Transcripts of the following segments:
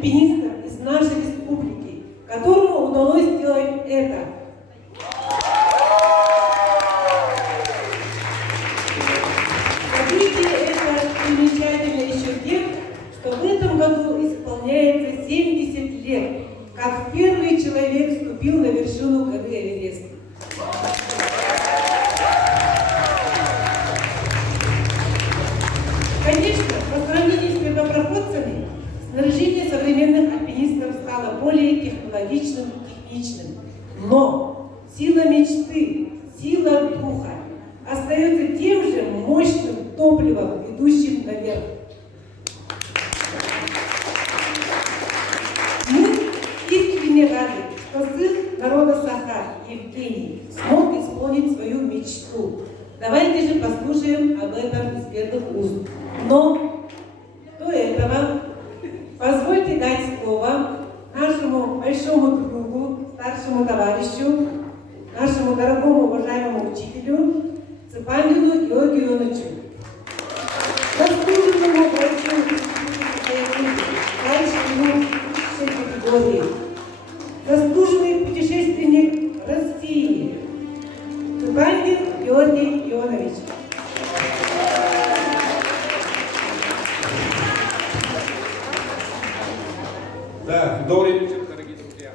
альпинистов из нашей республики, которому удалось сделать это. Событие это примечательно еще тем, что в этом году исполняется 70 лет, как первый человек вступил на вершину горы Эверест. Конечно, по сравнению с первопроходцами, снаряжение современных альпинистов стало более технологичным и техничным. Но сила мечты, сила духа остается тем же мощным топливом, ведущим наверх. Мы искренне рады, что сын народа Саха Евгений смог исполнить свою мечту. Давайте же послушаем об этом из первых уст. Но до этого позвольте дать слово нашему большому другу, старшему товарищу, нашему дорогому уважаемому учителю Цепангину Георгию Ивановичу. Заслуженному врачу ему 6 категории. Заслуженный путешественник России Цепангин Георгий Ионович. Да, добрый вечер, дорогие друзья.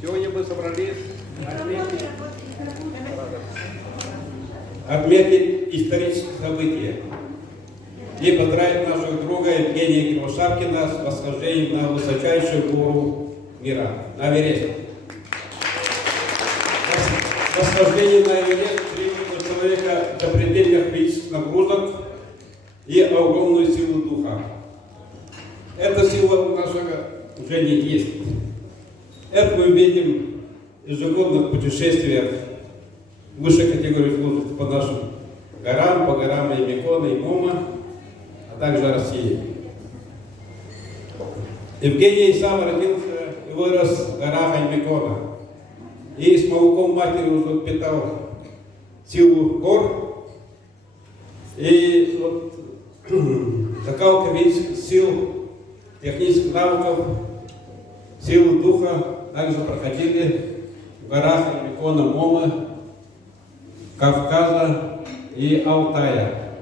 Сегодня мы собрались отметить историческое событие и поздравить нашего друга Евгения Кривошапкина с восхождением на высочайшую гору мира, на Эверест. Восхождение на Эверест требует от человека запредельных физических нагрузок и огромную силу духа. Эта сила у нашего уже не есть. Это мы видим в ежегодных путешествиях высшей категории служб по нашим горам, по горам и Микона, и Мома, а также России. Евгений сам родился и вырос в горах Аймикона. И с молоком матери уже питал силу гор. И вот закалка физических сил, технических навыков, силы духа также проходили в горах Аймикона, Мома, Кавказа и Алтая.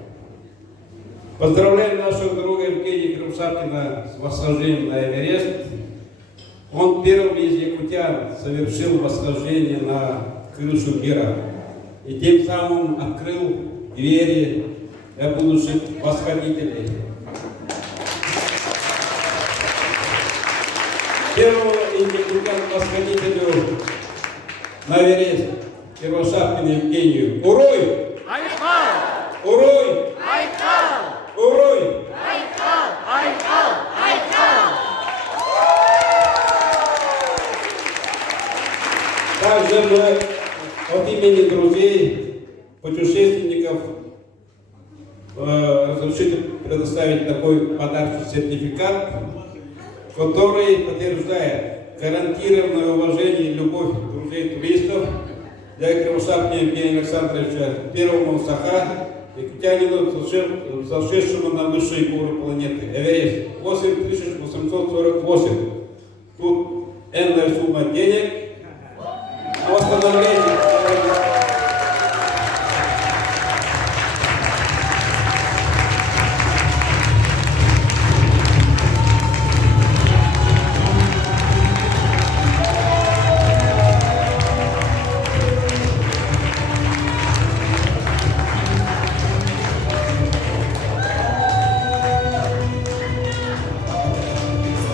Поздравляем нашего друга Евгения Кривошапкина с восхождением на Эверест. Он первым из якутян совершил восхождение на крышу мира и тем самым открыл двери для будущих восходителей. Первому из якутян восходителю на Эверест Кривошапкину Евгению. Урой! Айхал! Урой! Айхал! Урой! Айхал! Айхал! Айхал! Также мы от имени друзей, путешественников разрешили предоставить такой подарочный сертификат, который подтверждает гарантированное уважение и любовь друзей туристов для Кривошапкина Евгения Александровича, первому Саха, якутянину, зашедшему на высшие горы планеты Эверест, 8848. Тут энная сумма денег на восстановление.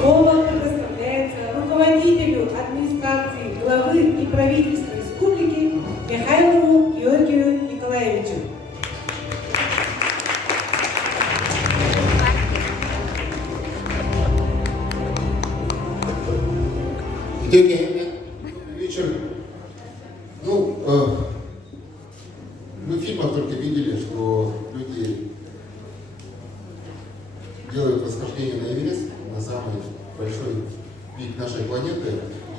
Слово предоставляется руководителю администрации главы и правительства республики Михайлову Георгию Николаевичу. Добрый вечер. Мы в фильмах только видели, что люди делают восхождение на Эверест, на самый большой пик нашей планеты.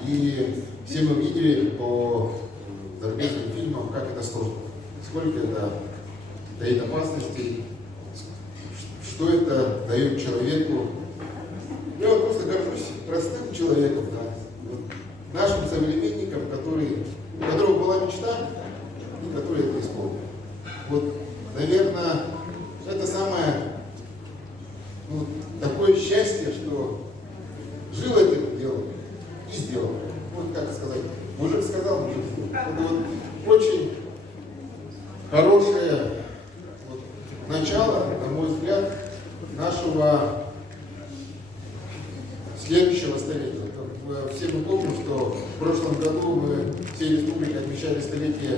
И все мы видели по зарубежным фильмам, как это сложно. Сколько это дает опасностей, что это дает человеку. Я вот просто человеком, да, вот, нашим современникам, у которых была мечта и которые это исполнили. Вот, наверное, это самое такое счастье, что жил этим делом и сделал. Вот как сказать, мужик сказал, мужик сделал. Это вот очень хорошее начало, на мой взгляд, нашего следующего столетия. Все мы помним, что в прошлом году мы всей республикой отмечали столетие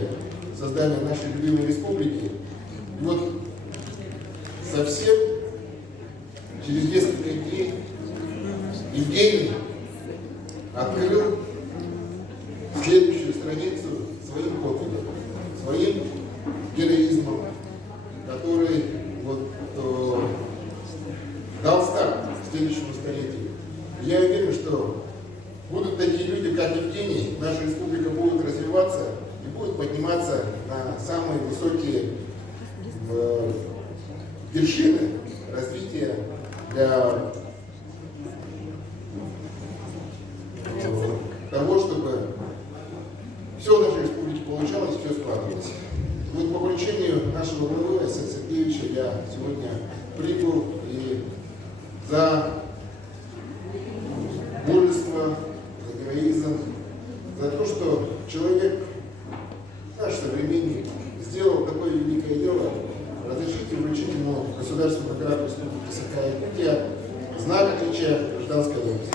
создания нашей любимой республики. И вот совсем через несколько дней Евгений открыл следующую страницу своим подвигом, своим героизмом, который дал старт следующему столетию. Я уверен, что будут такие люди, как Евгений, наша республика будет развиваться и будет подниматься на самые высокие вершины развития для того, чтобы все в нашей республике получалось, все складывалось. Вот по поручению нашего главы Айсена Сергеевича я сегодня прибыл и за мужество, за героизм, за то, что человек, наш современник, сделал такое великое дело, разрешите вручить ему государственную награду Республики Саха-Якутия, знак отличия гражданской доблести.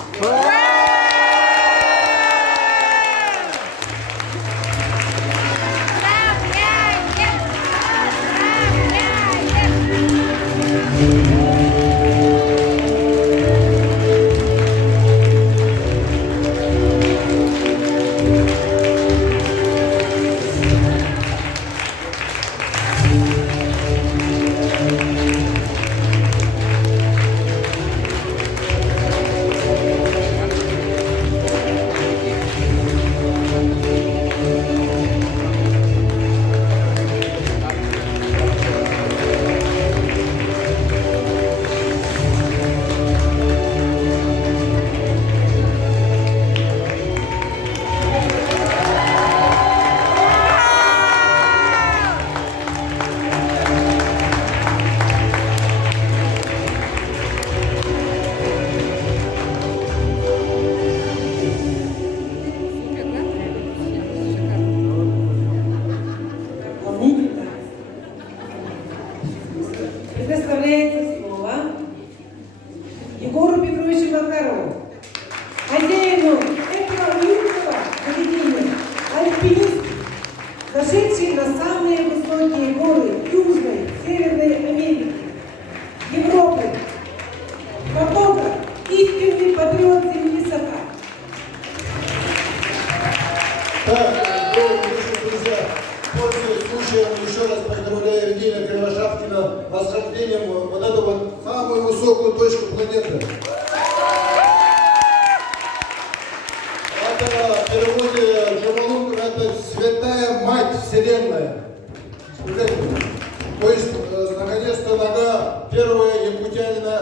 Предоставляется слово Егору Петровичу Макарову, хозяину этого уютного заведения, альпинист, зашедший на самые высокие горы Южной, Северной Америки, Европы, фотограф, истинный патриот земли Саха. Так, друзья, пользуясь случаем, еще раз поздравляю Евгения Кривошапкина с восхождением вот эту вот самую высокую точку планеты. Это в переводе Джамалун, это святая мать вселенная. То есть, наконец-то нога первого якутянина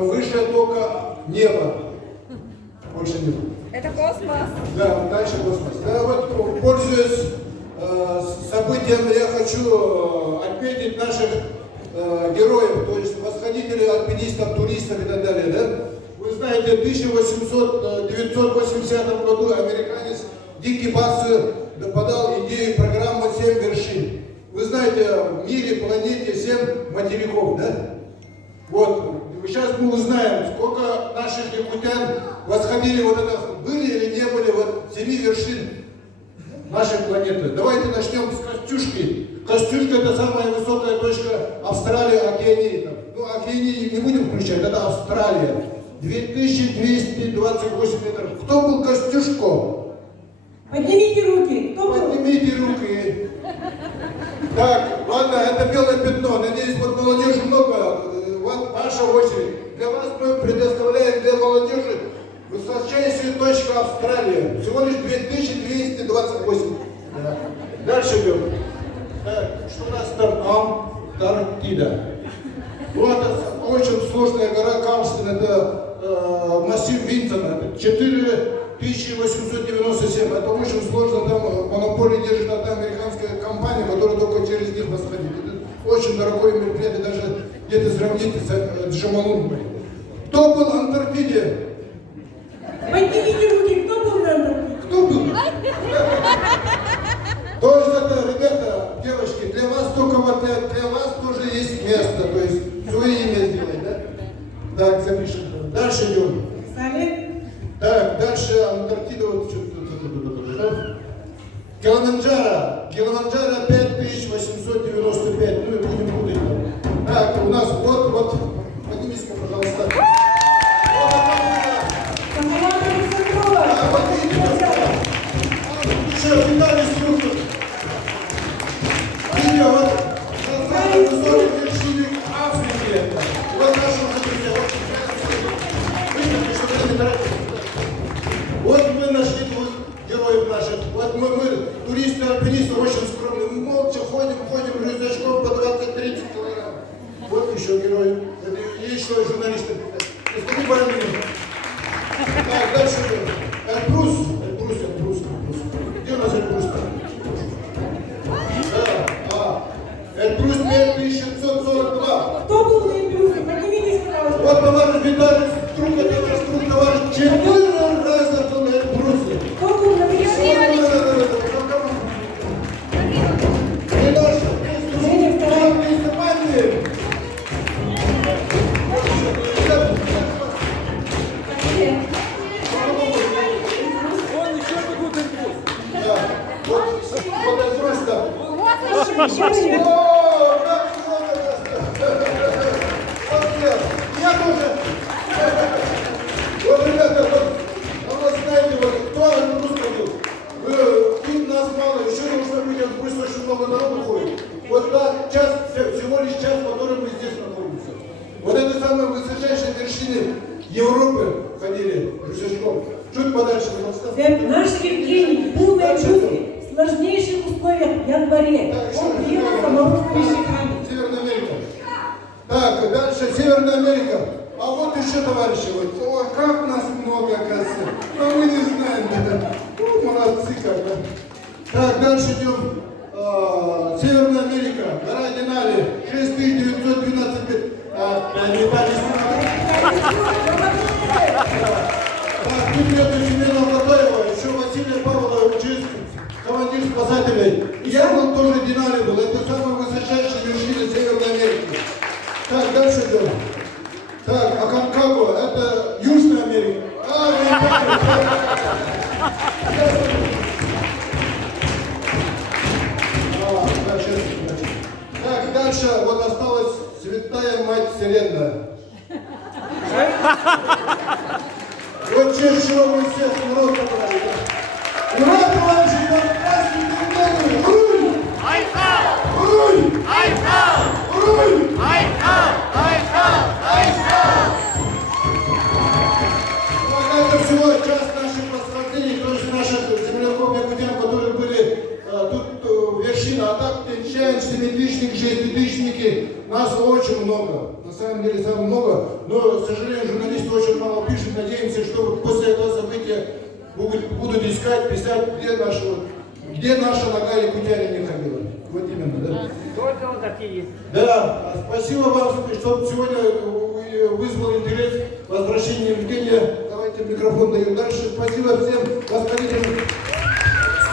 выше только неба. Больше нет. Это космос. Да, дальше космос. Да, вот, пользуясь событием, я хочу отметить наших героев, то есть восходителей, альпинистов, туристов и так далее. Да? Вы знаете, в 1980 году американец Дики Бассер подал идею программы «7 вершин». Вы знаете, в мире, планете 7 материков, да? Вот, сейчас мы узнаем, сколько наших якутян восходили вот это, были или не были вот 7 вершин нашей планеты. Давайте начнем с Костюшки. Костюшка — это самая высокая точка Австралии, Океании. Ну, Океании не будем включать, это Австралия. 2228 метров. Кто был Костюшко? Поднимите руки. Кто был? Поднимите руки. Так, ладно, это белое пятно. Надеюсь, вот молодежи много. Вот ваша очередь. Для вас мы предоставляем для молодежи высочайшую точку Австралии. Всего лишь 2228. Да. Дальше идем. Так, что у нас там? Антарктида. Вот это очень сложная гора Камштен. Это массив Винтер. написано, это 4897. Это очень сложно, там монополию держит одна американская компания, которая только через них восходит. Это очень дорогое мероприятие, даже где-то сравните с Джамалунгмой. Кто был в Антарктиде? Поднимите руки, кто был на Антарктиде? Кто был? То есть это, ребята, девочки, для вас только вот для вас тоже есть место, то есть свое имя сделать, да? Так, запишем. Дальше идем. Сами? Так, дальше Антарктида, вот что-то. Килиманджаро 5895, ну и будем путать. Так, у нас вот, поднимись-ка, пожалуйста. Команда Александрова. Вот видите, еще Виталий Струков. Видео, вот, самый высокий вершины Африки. Вот наши уже друзья, вот мы нашли двух героев наших. Вот мы туристы, альпинисты, очень скромные. Мы молча ходим рюкзачком по 20-30 килограмм. Вот еще герой. Есть что журналисты. Скажи больные. Так, дальше. Эльбрус. Где у нас Эльбрус? Да, Эльбрус 5742. Кто был на Эльбрусе? Поднимитесь, пожалуйста. Вот товарищ Виталий Струк, это наш друг, товарищ, 4 раза был на Эльбрусе. Кто был на Эльбрусе? И дальше. Женя, вторая. Вот Эльбрус там. Женя. О, как много нас. Вот я тоже. Вот, ребята, вот знаете, вот кто Эльбрус ходил? Тут нас мало, еще нужно быть Эльбрус, очень много народу ходит. Вот да, час, всего лишь час, в котором мы здесь находимся. Вот это самые высочайшие вершины Европы ходили рюкзачком. Чуть подальше, пожалуйста. Наш Евгений был на Эльбрусе в сложнейших условиях в январе. Он приехал с замороженными щеками. Северная Америка. Так, дальше Северная Америка. А вот еще, товарищи, вот, о, как нас много, оказывается. Но мы не знаем, да. Ну, молодцы как, да. Так, дальше идем. Северная Америка, гора Денали, 6912 лет. Так, Дмитрия Семена Платоева, еще Василия Павлова, командир спасателей. Я был тоже Денали был. Это самая высочайшая вершина Северной Америки. Так, дальше идем. Так, Аконкагуа, это Южная Америка. Так, дальше вот осталась Святая Мать Вселенная. Вот через чего мы всех народ собрали. Ура, товарищи, праздник Победы! Уруй! Айхал! Уруй! Айхал! Уруй! Айхал! Айхал! Айхал! Вот это всего часть наших восхождений, то есть наших земляков якутян, которые были тут вершина, а так Тянь, семитысячники, шеститысячники, нас очень много, на самом деле самое много, но, к сожалению, журналисты очень мало пишут, надеемся, что после этого события будут искать, писать, где наша нога якутянина ходила. Вот именно, да? Только вот такие. Да, спасибо вам, что сегодня вызвал интерес возвращения Евгения. Давайте микрофон даем дальше. Спасибо всем воспалителям.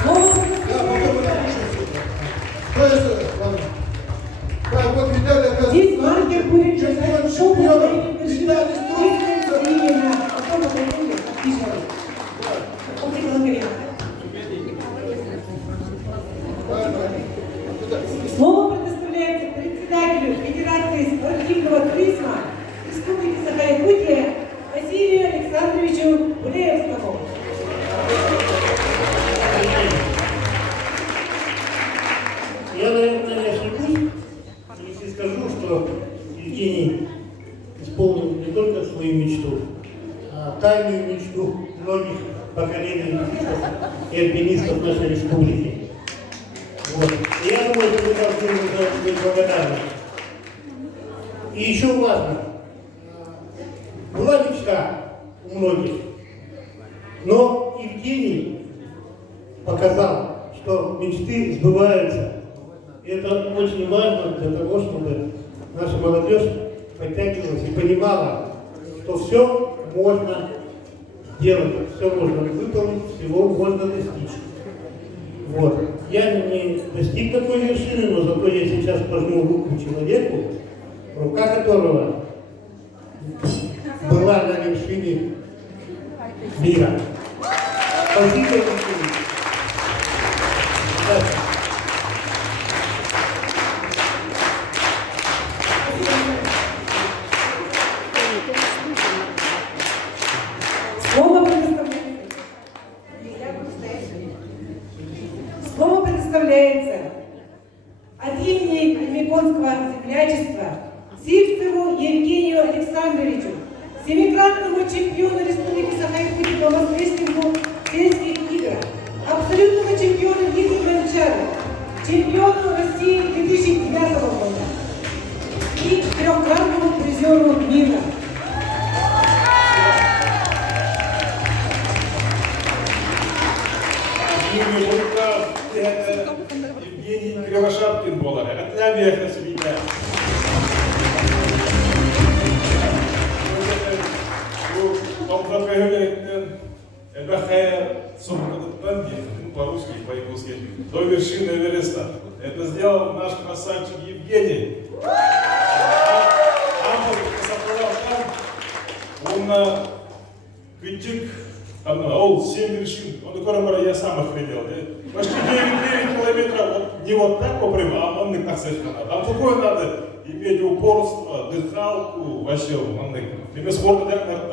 Слово Да, потом мы напишем все. То есть, ладно. Так, вот Виталий, оказывается, Здесь маркер будет чемпион, писать, чемпион. Виталий Струк. Именно. Потом подойдем, отпишем. После благодаря. Слово предоставляется председателю Федерации спортивного туризма Республики Саха-Якутия Василию Александровичу Гулеевскому. Я, наверное, не ошибусь, если скажу, что Евгений исполнил не только свою мечту, а тайную мечту многих поколений альпинистов и альпинистов нашей республики. Вот. И я думаю, что вы должны ему быть благодарны. И еще важно, была мечта у многих Но Евгений показал, что мечты сбываются. И это очень важно для того, чтобы наша молодежь подтягивалась и понимала, что все можно делать, все можно выполнить, всего можно достичь. Вот. Я не достиг такой вершины, но зато я сейчас пожму руку человеку, рука которого была на вершине мира. Спасибо, Евгений. Слово предоставляется от имени Миконского землячества Сивцеву Евгению Александровичу, семикратному чемпиону Республики Саха-Якутия по воскресному сельских игр, абсолютному чемпиону Лиги Гранчара, чемпиону России 2009 года и трехкратному призеру мира. Евгений Кривошапкин был, это века свинья. По-русски, по-якутски, до вершины Эвереста. Это сделал наш красавчик Евгений. Он критик, он 7 вершин, он скоро я сам охренел. Почти 9 километров, вот, не вот так попрям, а он не так надо. Там такое надо иметь упорство, дыхалку, вообще, он не спорта так надо.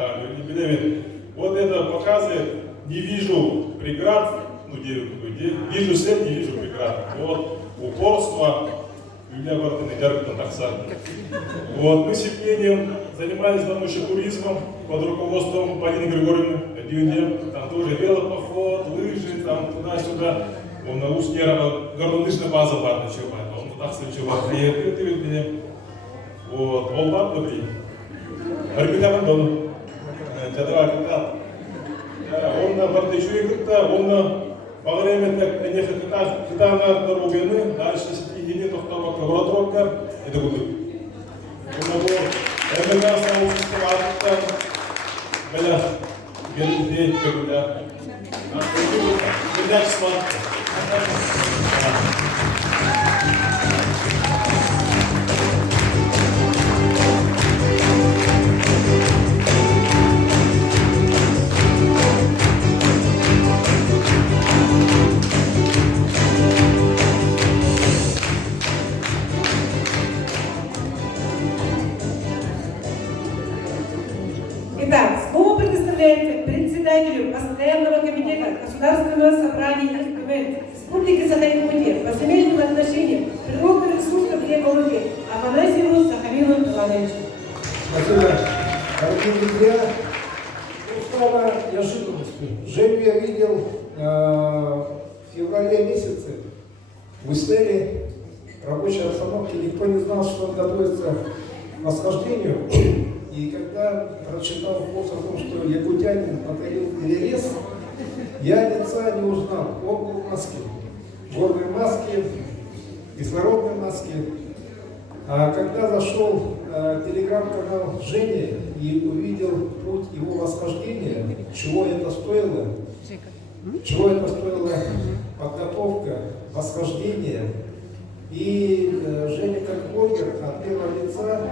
Вот это показывает, не вижу преград, вижу цель, не вижу преград. Вот, упорство, у меня вот на таксане. Вот, мы с Евгением занимались давно еще туризмом под руководством Полины Григорьевны. Там тоже велопоход, лыжи, там туда-сюда. Он на Ушнера, горнолыжная база бар ночевает. Он туда встречал, приехал, меня. Вот, он бар добрый. Арбитр Антон. Театр Арбитр. Он на Бардачу играет, он во время когда на дороге, дальше сидит того коворотрока, это будет. Он был, это нас научился, бля, белый когда, бля, смотри. Итак, слово предоставляется председателю Постоянного комитета Государственного собрания Республики Саха-Якутия по земельным отношениям, природных ресурсов и экологии Афанасьеву Сахарину Ивановичу. Спасибо. Дорогие друзья, стало неожиданностью. Женю я видел в феврале месяце в Истере, рабочей обстановке. Никто не знал, что он готовится к восхождению. И когда прочитал пост о том, что якутянин покорил Эверест, я лица не узнал. Он был в маске. В горной маске, кислородной маске. А когда зашел телеграм-канал Жени и увидел путь его восхождения, чего это стоило, подготовка, восхождение. И Женя, как блогер, от первого лица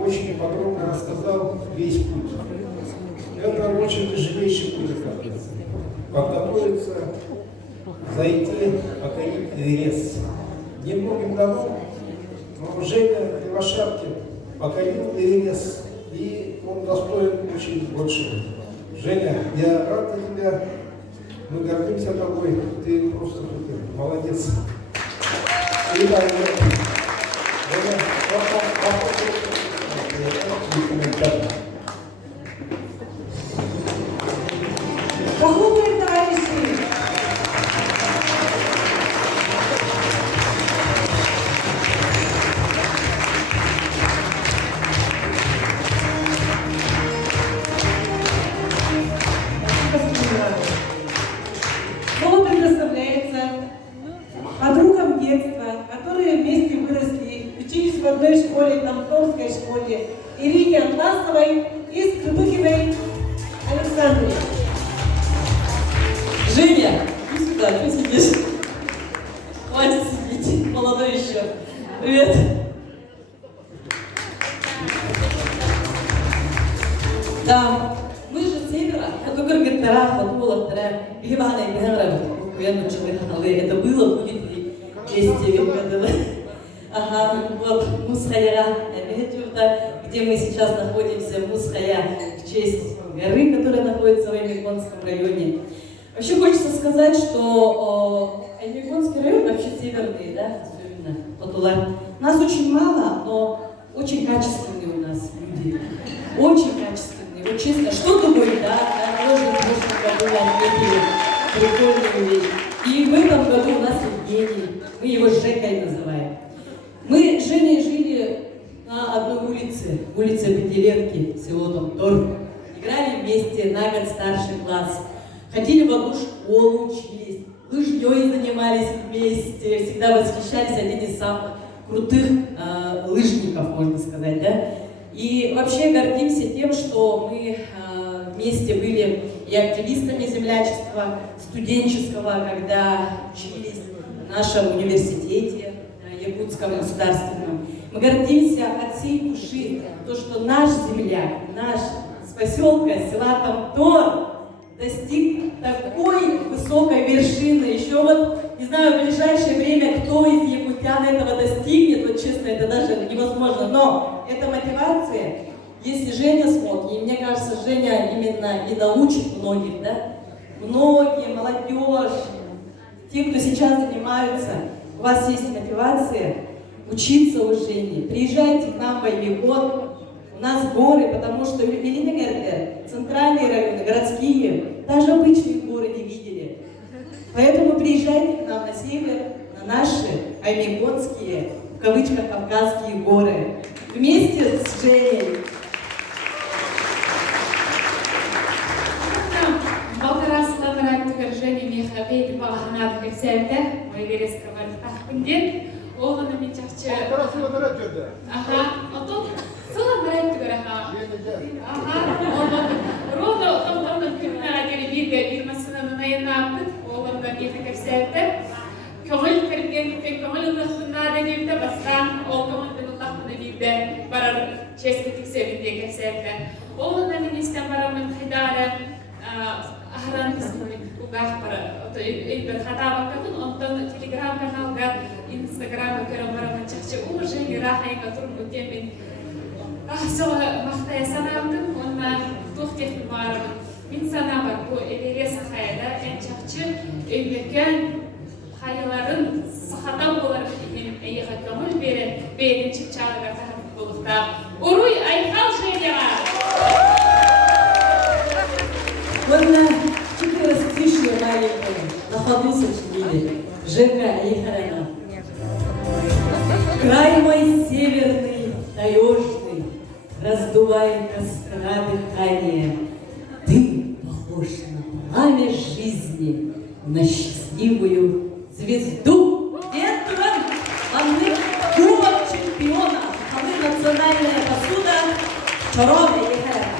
очень подробно рассказал весь путь. Это очень тяжелейший путь, оказывается. Подготовиться, зайти, покорить Эверест. Немногим давно, но Женя Кривошапкин покорил Эверест, и он достоин очень большего. Женя, я рад за тебя, мы гордимся тобой, ты просто супер, молодец. Передай мне. Похлопаем, товарищи! Спасибо. родной школе, Тамторской школе, Ирине Атласовой и Скрыбыкиной Александре. Женя, иди сюда, что сидишь? Хватит сидеть, молодой еще. Привет. Да, мы же с севера, а только гектара, футбола, Ивана и Генера, это было, будет и есть века. Ага, вот, Мусхая, где мы сейчас находимся, Мусхая, в честь горы, которая находится в Аймеконском районе. Вообще хочется сказать, что Аймеконский район, вообще северный, да, особенно Патула, нас очень мало, но очень качественные у нас люди. Очень качественные. Вот честно, что думают, да, тоже в прошлом году отметили прикольную вещь. И в этом году у нас Евгений, мы его Жекой называем. Мы с Женей жили на одной улице, улице Пятилетки, село Тамтор. Играли вместе, на год старший класс. Ходили в одну школу, учились, лыжней занимались вместе, всегда восхищались, один из самых крутых лыжников, можно сказать, да. И вообще гордимся тем, что мы вместе были и активистами землячества студенческого, когда учились в нашем университете Якутском государственном. Мы гордимся от всей души, то, что наш земляк, наш с поселка, села Тамтор, достиг такой высокой вершины. Еще вот, не знаю, в ближайшее время, кто из якутян этого достигнет, вот честно, это даже невозможно. Но это мотивация, если Женя смог, и мне кажется, Женя именно и научит многих, да? Многие, молодежь, те, кто сейчас занимаются, у вас есть мотивация учиться у Жени. Приезжайте к нам в Аймекон. У нас горы, потому что Велиногорка, центральные районы, городские, даже обычные горы не видели. Поэтому приезжайте к нам на север, на наши аймеконские, в кавычках, кавказские горы. Вместе с Женей. Полтора слова Жене Михабейт Балаханат Герсельте, мой вереска Вальтахпиндет, Олана Мичахче. Полтора слова да. Ага, а тут Сыла нравится гораха. Ага, Рода, там кюрна деревига, бирмасына наинапыт, Оланда Миха Герсельте. Көңіл кірген, көңіл ұлықтыңнада девді бастан, ол көңіл мен ұлықтақпыны дейді, барар честі тексерінде Герсельте. Оланда мен істен барамын қайдары, Ахран письмовик угах пара, то bir хата bakatın, ondan Telegram kanalga, Instagram'a göre baraman çakçı уже герахай, которым өтемін соға мақтая санамдым, онна тоқтетін барымын. Мен сана бар, бұл Эверест қайда, ән чакчы өймерген қайыларын сақатан болар деген әйеға көңіл берін чықчалыға тағып болықта. Уруй Айхал Женева! Можно 4 стишья маленькие, на ходу сочинили. Жека Айхарана. Край мой северный, таежный, раздувай костра дыхания. Ты похож на пламя жизни, на счастливую звезду. Ветром Анны Кубок чемпиона, Анны национальная посуда, Чаровая Айхарана.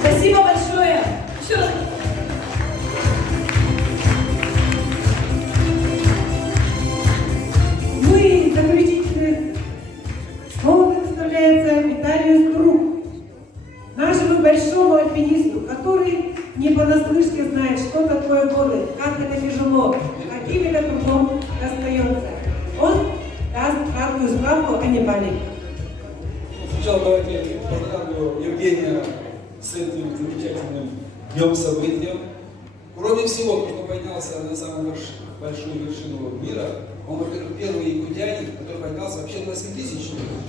Спасибо большое. Еще раз. Мы заключительных слово предоставляется Виталию Скрук, нашему большому альпинисту, который не понаслышке знает, что такое горы, как это тяжело, каким это трудом достается. Он даст краткую справку о Непале. Сначала давайте поздравлю Евгения с этим замечательным днем событием. Кроме всего, кто поднялся на самую большую вершину мира, он, во-первых, первый якутянин, который поднялся вообще на 7000 метров.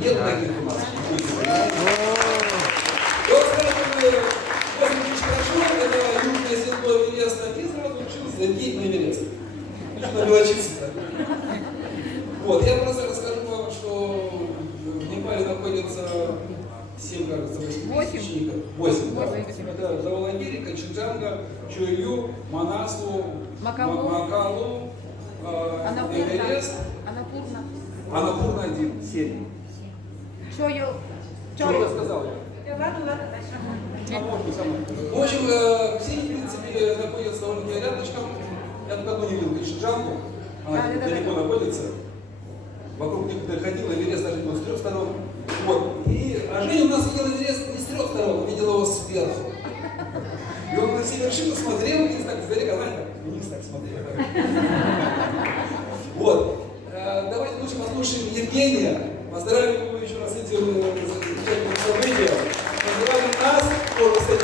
Нет таких у нас. Вот, кстати, 8000 прошло, это южное седло Эвереста, и сразу учился идти на Эверест. Нужно мелочиться. Вот, я просто расскажу вам, что в Непале находится 7, кажется, 8 Восемь. учеников. 8, да. Восемь. Это Заволагири, Качинджанга, Чую, Манасу, Макалу. Макалу, Анапурна. Эверест, Анапурна. Анапурна 1, 7. Чою. Что я сказал? В общем, все, в принципе, находятся довольно-таки рядышком. Я только одну не видел Качинджангу. Она Да, далеко находится. Вокруг них ходила, Эверест даже был с 3 сторон. Вот. А Женя у нас видел Эверест не с 3 сторон, а видел его сверху. И он на все вершины смотрел, и так издалека, знаете, так вниз так смотрел. Вот. Давайте лучше послушаем Евгения. Поздравим его еще раз с этим замечательным событием. Поздравим нас тоже с этим